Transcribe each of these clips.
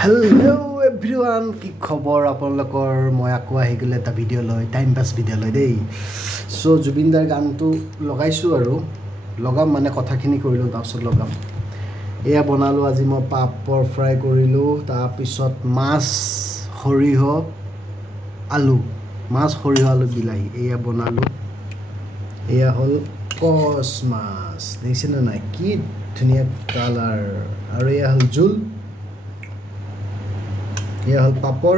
Hello' everyone, কি খবৰ আপোনালোকৰ? মই আকৌ আহি গ'লে এটা ভিডিঅ' লৈ, টাইম পাছ ভিডিঅ' লৈ দেই। চ' জুবিন দাৰ গানটো লগাইছোঁ আৰু লগাম মানে কথাখিনি কৰিলোঁ, তাৰপিছত লগাম। এয়া বনালোঁ আজি মই পাপৰ ফ্ৰাই কৰিলোঁ, তাৰপিছত মাছ সৰিয়হ আলু বিলাহী এয়া বনালোঁ। এয়া হ'ল কচ মাছ, দেখিছেনে নাই কি ধুনীয়া কালাৰ। আৰু এয়া হ'ল জোল, এয়া হ'ল পাপৰ,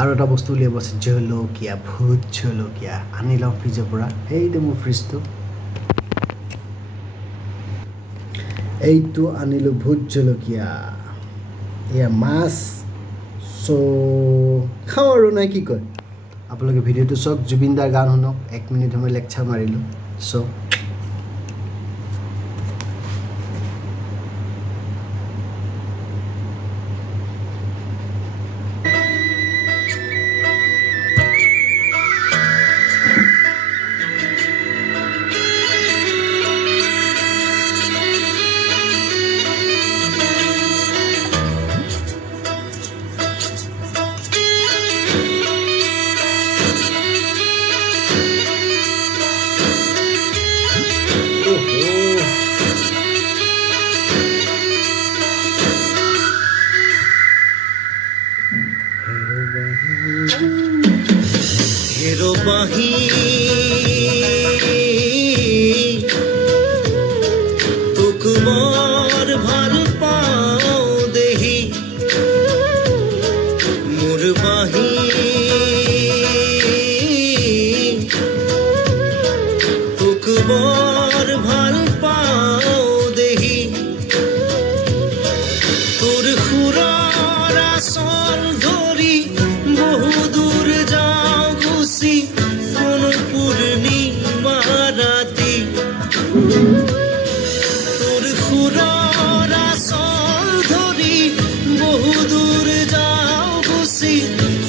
আৰু এটা বস্তু উলিয়াব আছে জলকীয়া, ভোট জলকীয়া আনি লওঁ ফ্ৰিজৰ পৰা। সেইটো মোৰ ফ্ৰিজটো, এইটো আনিলোঁ ভোট জলকীয়া, এয়া মাছ। চ' খাওঁ আৰু নাই কি কয়। আপোনালোকে ভিডিঅ'টো চাওক, জুবিন দাৰ গান শুনক, 1 মিনিট সময় লেকচাৰ মাৰিলোঁ। চ' হেরো বাহি তোক মোর ভাল পাও দেহি মোর বাহি তোক মোর ভাল পাও দেহি তোর খুরার আসল ধরি বহু দূর যাও খুশি কোন পূর্ণিমা রাতি তোর খুরার আসল ধরি বহু দূর যাও খুশি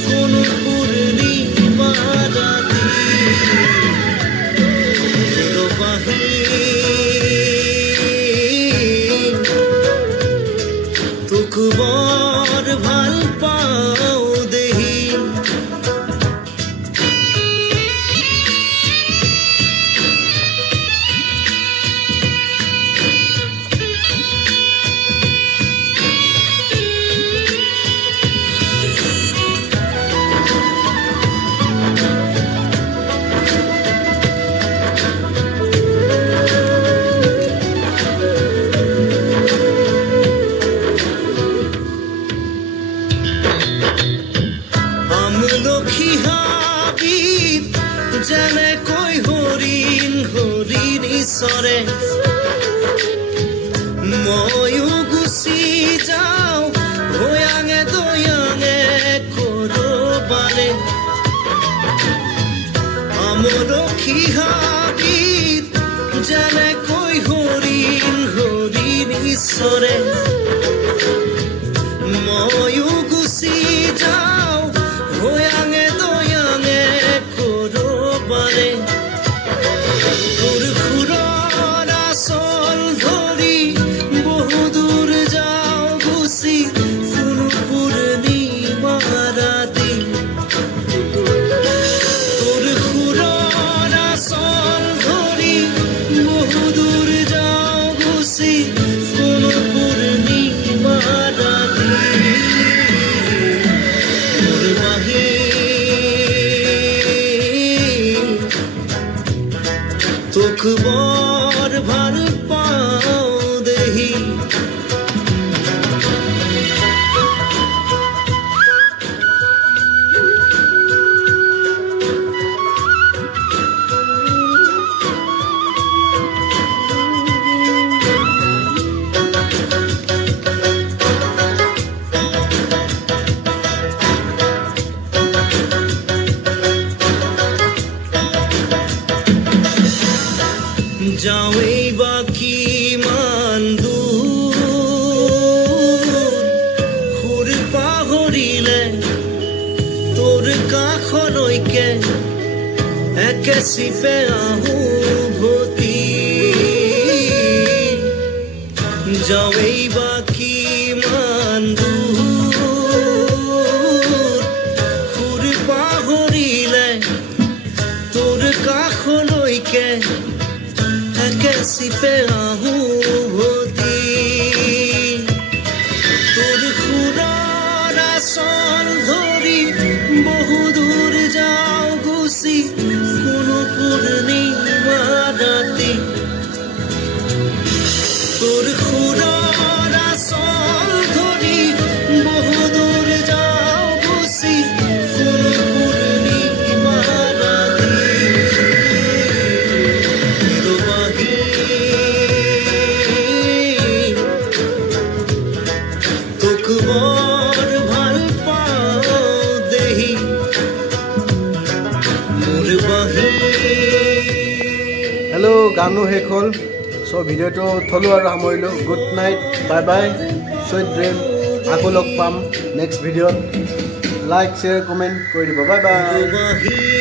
কোন পূর্ণিমা রাতি বাহি তোক বর ভাল পাও দেহি আমলখি হাবিত যেনে কৈ হৰিণ হৰিণ ঈশ্বৰে ময়ো গুচি যাওঁ ভয়াঙে দয়াঙে কৰবালে আমলখি হাবিত যেনে কৈ হৰিণ হৰিণ ঈশ্বৰে ময়ো গুচি যাওঁ ভয়াঙে দয়াঙে কৰবালে তোৰ খুৰৰ আসল ধৰি বহু দূৰ যাওঁ গুচি কোনো পূৰ্ণিমা ৰাতি তোৰ খুৰৰ আসল ধৰি বহু দূৰ যাওঁ গুচি কোনো পূৰ্ণিমা ৰাতি মোৰ বাহি তোক বৰ ভাল পাও দেহি যাওঁৱেই বা কিমান দূৰ সুৰ পাহৰিলে তোৰ কাষলৈকে একে চিপে আহোঁ ভতি যাওঁৱেই বা কিমান চিপে আহো উভতি তোৰ সুৰৰ আচল ধৰি বহুদূৰ যাওঁ গুচি কোনো পূৰ্ণিমা ৰাতি তোৰ সুৰৰ আচল ধৰি বহুদূৰ যাওঁ গুচি কোনো পূৰ্ণিমা ৰাতি নিৰবাহী তোক বৰ ভাল পাওঁ দেহি মোৰ বাহী হেল্ল' গানো শেষ হ'ল চ' ভিডিঅ'টো থলোঁ আৰু সামৰিলোঁ good night bye bye sweet dream আকৌ লগ পাম নেক্সট ভিডিঅ'ত লাইক শ্বেয়াৰ কমেণ্ট কৰি দিব বাই বাই বাহী